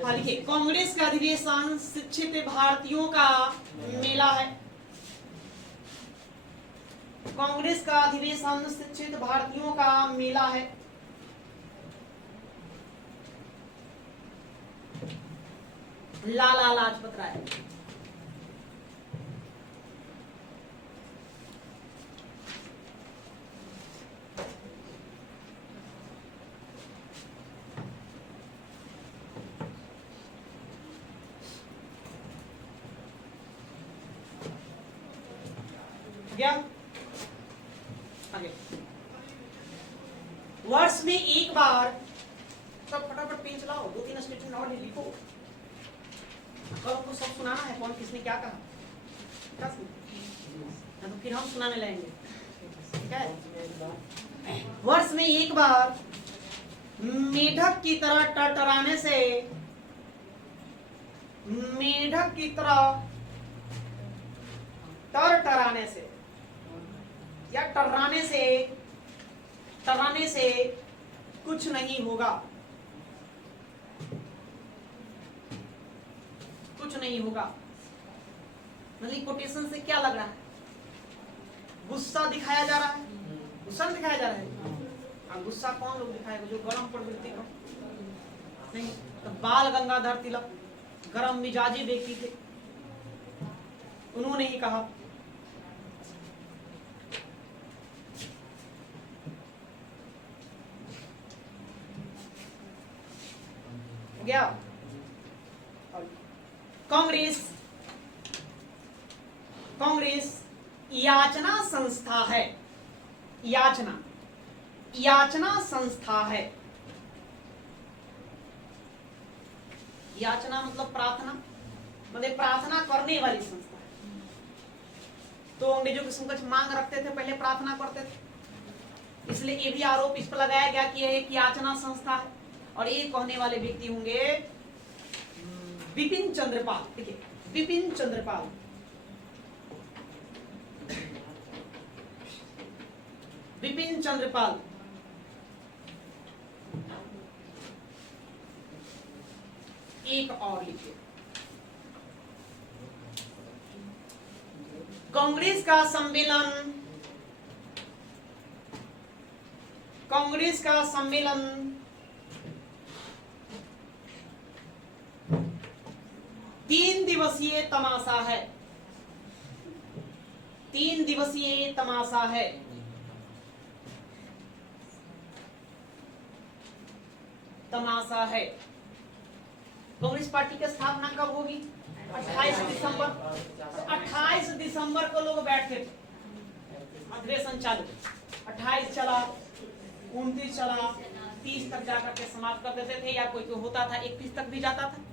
हाँ लिखे, कांग्रेस का अधिवेशन शिक्षित भारतीयों का मेला है। कांग्रेस का अधिवेशन शिक्षित भारतीयों का मेला है। लाला लाजपत राय गया आगे। वर्ष में एक बार, सब फटाफट पेन चलाओ, 2-3 स्टेटमेंट और लिखो, और उनको सब सुनाना है कौन किसने क्या कहा, तो फिर हम सुनाने लगेंगे। ठीक है? वर्ष में एक बार मेढक की तरह टटराने से, मेढक की तरह टराने से या टर्राने से कुछ नहीं होगा, कुछ नहीं होगा। मतलब कोटेशन से क्या लग रहा है? गुस्सा दिखाया जा रहा है, गुस्सा दिखाया जा रहा है। हाँ, गुस्सा कौन लोग दिखाएगा? जो गरम प्रवृत्ति का नहीं। तो बाल गंगाधर तिलक गरम मिजाजी व्यक्ति थे, उन्होंने ही कहा। गया कांग्रेस याचना संस्था है, याचना संस्था है। याचना मतलब प्रार्थना, मतलब प्रार्थना करने वाली संस्था है। तो अंग्रेजों के समक्ष मांग रखते थे, पहले प्रार्थना करते थे, इसलिए ये भी आरोप इस पर लगाया गया कि यह एक याचना संस्था है। और ये कहने वाले व्यक्ति होंगे बिपिन चंद्रपाल। देखिए बिपिन चंद्रपाल, बिपिन चंद्रपाल एक और लिखिए। कांग्रेस का सम्मेलन, कांग्रेस का सम्मेलन 3 दिवसीय तमाशा है, 3 दिवसीय तमाशा है। तमाशा है। कांग्रेस पार्टी की स्थापना कब होगी? 28 दिसंबर। 28 दिसंबर को लोग बैठते थे, अधिवेशन चालू, 28 चला, 29 चला, 30 तक जाकर के समाप्त कर देते थे, या कोई होता था 31 तक भी जाता था।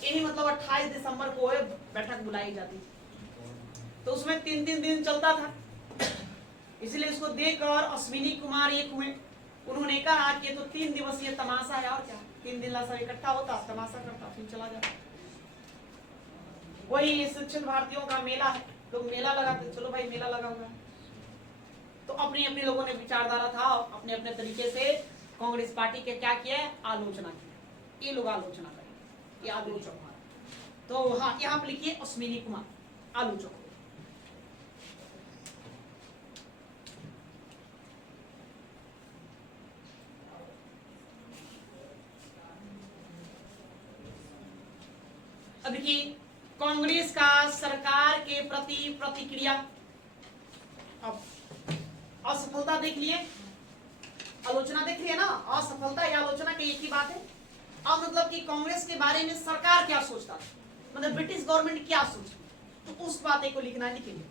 यही मतलब 28 दिसंबर को बैठक बुलाई जाती थी। तो उसमें 3-3 दिन चलता था, इसलिए इसको देखकर अश्विनी कुमार एक हुए, उन्होंने कहा कि तो 3 दिवसीय तमाशा है, और क्या 3 दिन सब इकट्ठा होता, तमाशा करता, फिर चला जाता। वही शिक्षित भारतीयों का मेला है, लोग मेला लगाते, चलो भाई मेला लगा हुआ है। तो अपने अपने लोगों ने विचारधारा था, अपने अपने तरीके से कांग्रेस पार्टी के क्या किया है, आलोचना की। ये लोग आलोचना करेंगे, ये आलोचक हमारा। तो हाँ, यहाँ पर लिखिए अश्विनी कुमार आलोचक। अब देखिए कांग्रेस का सरकार के प्रति प्रतिक्रिया। अब असफलता देख लिए, आलोचना देख लिए ना, असफलता या आलोचना की एक ही बात है। अब मतलब कि कांग्रेस के बारे में सरकार क्या सोचता है, मतलब ब्रिटिश गवर्नमेंट क्या सोचती, तो उस बातें को लिखना, लिखेंगे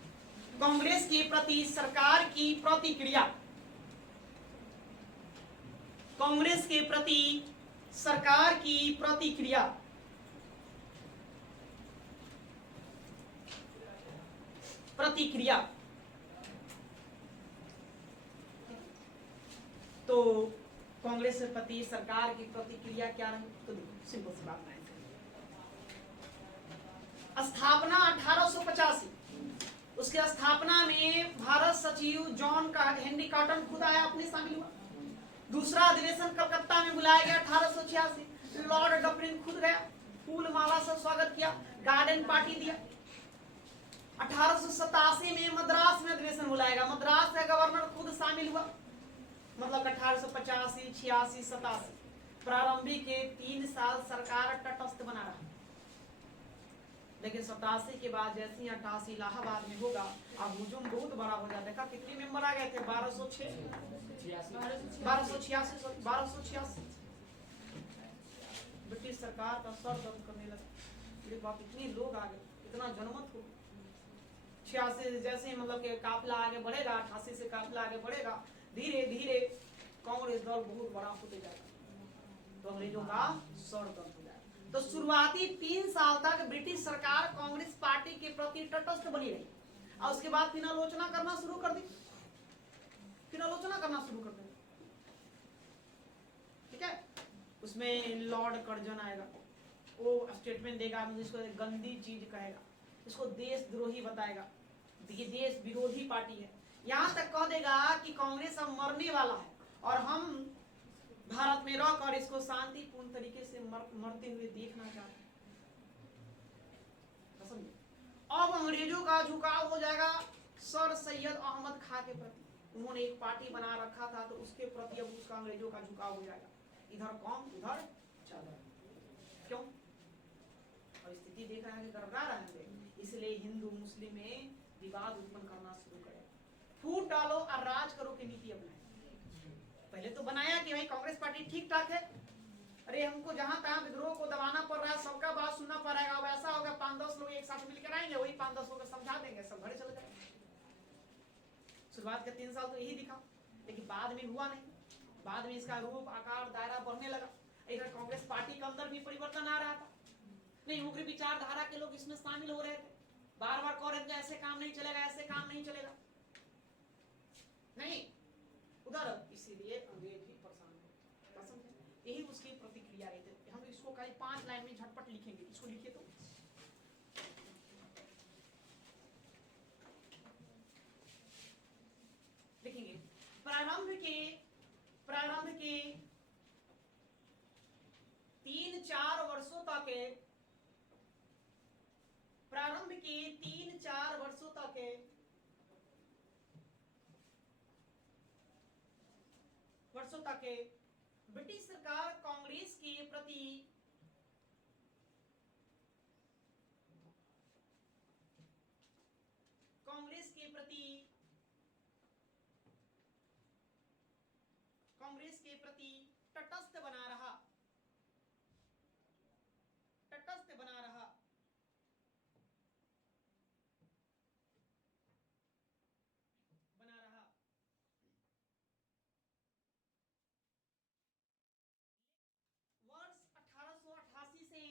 कांग्रेस के प्रति सरकार की प्रतिक्रिया। कांग्रेस के प्रति सरकार की प्रतिक्रिया। प्रतिक्रिया तो कांग्रेस के प्रति सरकार की प्रतिक्रिया क्या रही, तो देखो सिंपल सी बात है। स्थापना 1885, उसके स्थापना में भारत सचिव जॉन हेनरी कॉटन खुद आया, अपने शामिल हुआ। दूसरा अधिवेशन कलकत्ता में बुलाया गया 1886, लॉर्ड डफरिन खुद गया, फूल माला से स्वागत किया, गार्डन पार्टी दिया। 1887 में मद्रास में अधिवेशन बुलाएगा, मद्रास का गवर्नर खुद शामिल हुआ। मतलब 1885, 86, 87 प्रारंभिक के 3 साल सरकार तटस्थ बना रहा। लेकिन 87 के बाद जैसे ही 88 इलाहाबाद में होगा, अब हुजूम बहुत बड़ा हो जाता है। देखा कितने मेंबर आ गए थे, 1286 ब्रिटिश सरकार का सर दर्द करने लगा। ये बात, इतने लोग आ गए, इतना जनमत हो। 86 जैसे मतलब कि काफिला आगे बढ़ेगा, 88 से काफिला आगे बढ़ेगा, धीरे धीरे कांग्रेस दल बहुत बड़ा होते जाएगा, तो अंग्रेजों का सर दर्द हो जाएगा। तो शुरुआती 3 साल तक ब्रिटिश सरकार कांग्रेस पार्टी के प्रति तटस्थ बनी रही, और उसके बाद फिर आलोचना करना शुरू कर दी, फिर आलोचना करना शुरू कर दी। ठीक है, उसमें लॉर्ड कर्जन आएगा, वो स्टेटमेंट देगा, जिसको गंदी चीज कहेगा, इसको देशद्रोही बताएगा, ये देश विरोधी पार्टी है। यहां तक कह देगा कि कांग्रेस अब मरने वाला है और हम भारत में रहकर इसको शांतिपूर्ण तरीके से मरते हुए देखना चाहते हैं। अब अंग्रेजों का झुकाव हो जाएगा सर सैयद अहमद खां के प्रति। उन्होंने एक पार्टी बना रखा था, तो उसके प्रति अब उसका अंग्रेजों का झुकाव हो जाएगा। इधर कौम उधर चादर। क्यों? और स्थिति देख रहे हैं कि गड़बड़ा रहे हैं, इसलिए हिंदू मुस्लिम में विवाद उत्पन्न करना शुरू करे, फूट डालो और राज करो की नीति अपनाए। पहले तो बनाया कि भाई कांग्रेस पार्टी ठीक ठाक है, अरे हमको जहां तहां विद्रोह को दबाना पड़ रहा है, सबका बात सुनना पड़ेगा। अब ऐसा होगा 5-10 लोग एक साथ मिलकर आएंगे, वही 5-10 लोग समझा देंगे, सब घरे चले जाएंगे। शुरुआत के 3 साल तो यही दिखा, लेकिन बाद में हुआ नहीं। बाद में इसका रूप आकार दायरा बढ़ने लगा। इधर कांग्रेस पार्टी के अंदर भी परिवर्तन आ रहा था, नहीं उग्र विचारधारा के लोग इसमें शामिल हो रहे थे, बार बार कह रहे थे ऐसे काम नहीं चलेगा, ऐसे काम नहीं चलेगा, नहीं उधर, इसीलिए अंग्रेज भी परेशान हो। यही उसकी प्रतिक्रिया रही थी। हम इसको कहीं 5 लाइन में झटपट लिखेंगे, इसको लिखिए तो लिखेंगे। प्रारंभ के 3-4 वर्षों तक, प्रारंभ के 3-4 वर्षों तक ब्रिटिश सरकार कांग्रेस के प्रति तटस्थ बना रहा। वर्ष 1888 से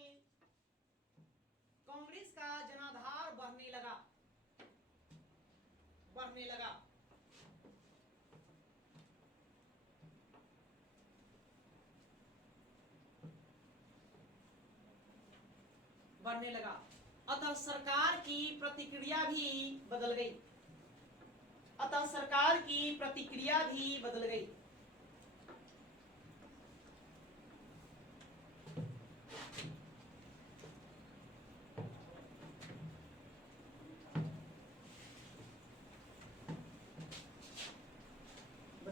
कांग्रेस का जनाधार बढ़ने लगा। अतः सरकार की प्रतिक्रिया भी बदल गई।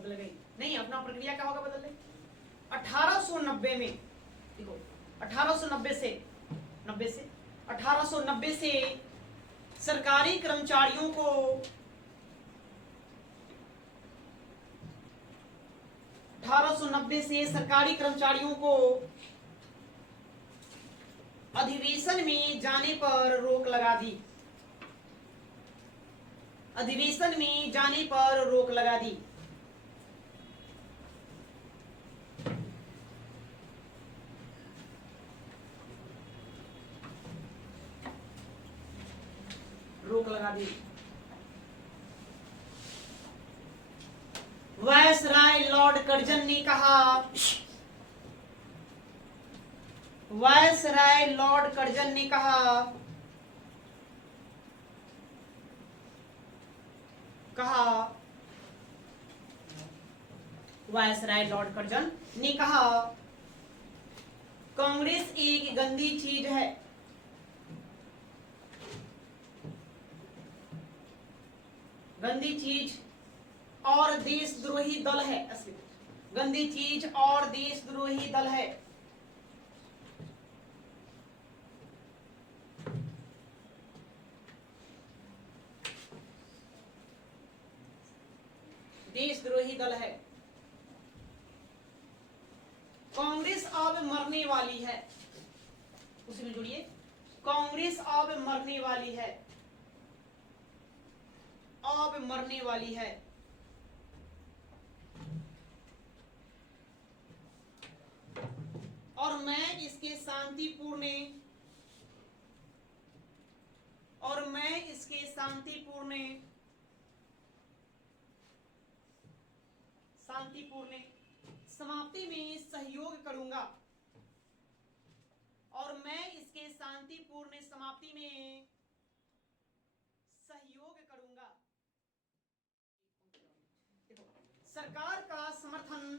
बदल गई नहीं, अपना प्रक्रिया क्या होगा बदलने। 1890 में देखो 1890 से 1890 से सरकारी कर्मचारियों को अधिवेशन में जाने पर रोक लगा दी। अधिवेशन में जाने पर रोक लगा दी। रोक लगा दी। वायसराय लॉर्ड कर्जन ने कहा, वायसराय लॉर्ड कर्जन ने कहा वायसराय लॉर्ड कर्जन ने कहा कांग्रेस एक गंदी चीज है। गंदी चीज और देशद्रोही दल है। गंदी चीज और देशद्रोही दल है। देशद्रोही दल है। कांग्रेस अब मरने वाली है। उसी में जुड़िए, कांग्रेस अब मरने वाली है। अब मरने वाली है। और मैं इसके शांतिपूर्ण समाप्ति में सहयोग करूंगा। और मैं इसके शांतिपूर्ण समाप्ति में सहयोग करूंगा। सरकार का समर्थन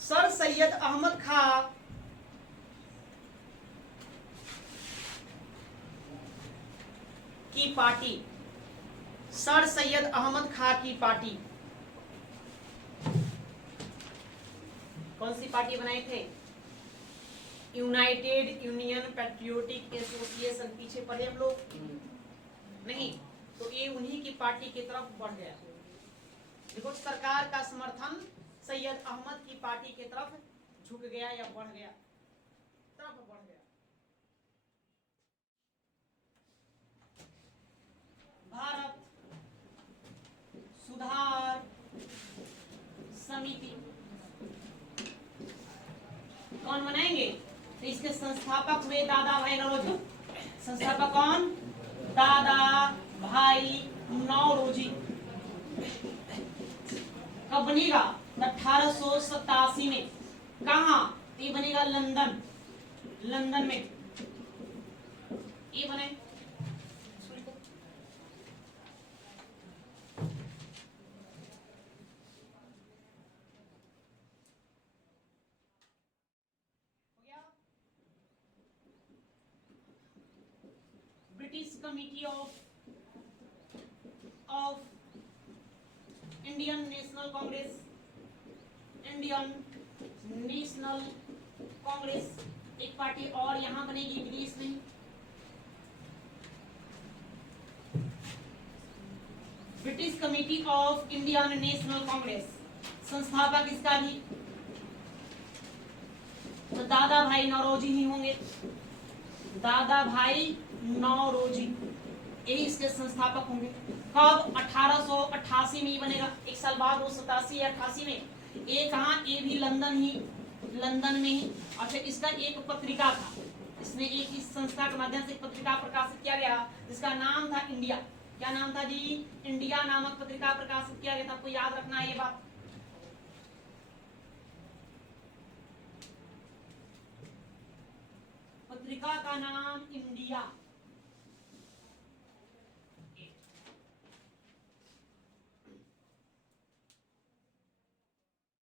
सर सैयद अहमद खां की पार्टी, सर सैयद अहमद खां की पार्टी। कौन सी पार्टी बनाए थे? United union patriotic association. पीछे पढ़े हम लोग नहीं, तो ये उन्हीं की पार्टी की तरफ बढ़ गया। देखो, सरकार का समर्थन सैयद अहमद की पार्टी की तरफ झुक गया या बढ़ गया, तरफ बढ़ गया। भारत सुधार समिति कौन बनाएंगे? तो इसके संस्थापक हुए दादा भाई नौरोजी। संस्थापक कौन? दादा भाई नौरोजी। कब बनेगा? 1887 में। कहा? ये बनेगा लंदन में। ये बने British committee of Indian national Congress एक पार्टी और यहां बनेगी विदेश में। British committee of Indian national Congress, संस्थापक इसका भी तो दादा भाई नौरोजी ही होंगे। दादा भाई नौरोजी यही इसके संस्थापक होंगे। कब? 1888 में ही बनेगा। एक साल बाद वो 87 या 88 में। ये कहा? ये भी लंदन में ही। अच्छा, इसका एक पत्रिका था। इसमें एक इस संस्था के माध्यम से पत्रिका प्रकाशित किया गया जिसका नाम था इंडिया। क्या नाम था जी? इंडिया नामक पत्रिका प्रकाशित किया गया था। आपको याद रखना है ये बात। पत्रिका का नाम इंडिया।